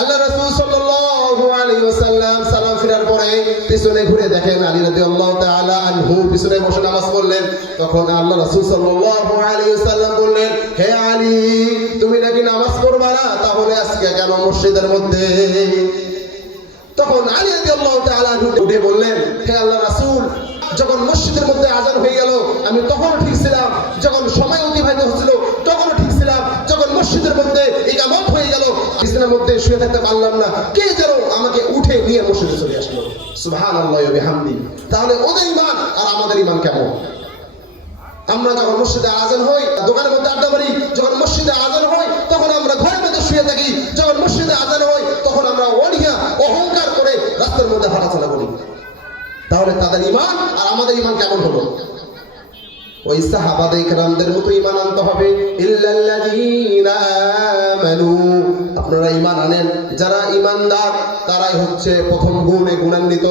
আল্লাহ রাসূল সাল্লাল্লাহু আলাইহি ওয়াসাল্লাম সালাম ফিরার পরে পিছনে ঘুরে দেখেন আলী রাদিয়াল্লাহু তাআলা আনহু পিছনে বসে নামাজ পড়লেন। তখন আল্লাহ রাসূল সাল্লাল্লাহু আলাইহি ওয়াসাল্লাম বললেন, হে আলী, তুমি নাকি নামাজ পড়বা না, তাহলে আজকে কেন মসজিদের মধ্যে? তখন আলী রাদিয়াল্লাহু তাআলা উঠে বললেন, হে আল্লাহর রাসূল, যখন মসজিদের মধ্যে আযান হয়ে গেল আমি তখন ঠিক ছিলাম, যখন সময় অতিবাহিত হচ্ছিল তখন ঠিক ছিলাম, যখন মসজিদের মধ্যে ইকামত হয়ে গেল বিছানার মধ্যে শুয়ে থাকতে পারলাম না, কে যেন আমাকে উঠে নিয়ে মসজিদে চলে আসলো। সুবহানাল্লাহি ওয়া বিহামদিহি। তাহলে ওদের ঈমান আর আমাদের ঈমান কেমন? আমরা যখন মসজিদে আযান হয় দোকানের মধ্যে আড্ডা মারি, যখন মসজিদে আযান হয় তখন আমরা ঘরের মধ্যে শুয়ে থাকি, যখন মসজিদে আযান হয় তখন আমরা অনিহা অহংকার করে রাস্তার মধ্যে হাঁটাচলা করি। তাহলে তাদের ঈমান আর আমাদের ঈমান কেমন হলো? ওই সাহাবায়ে কেরামদের মতো ঈমান আনতে হবে। ইল্লাল্লাযীনা আমানু, আপনারা ঈমান আনেন, যারা ঈমানদার তারাই হচ্ছে প্রথম গুণে গুণান্বিত।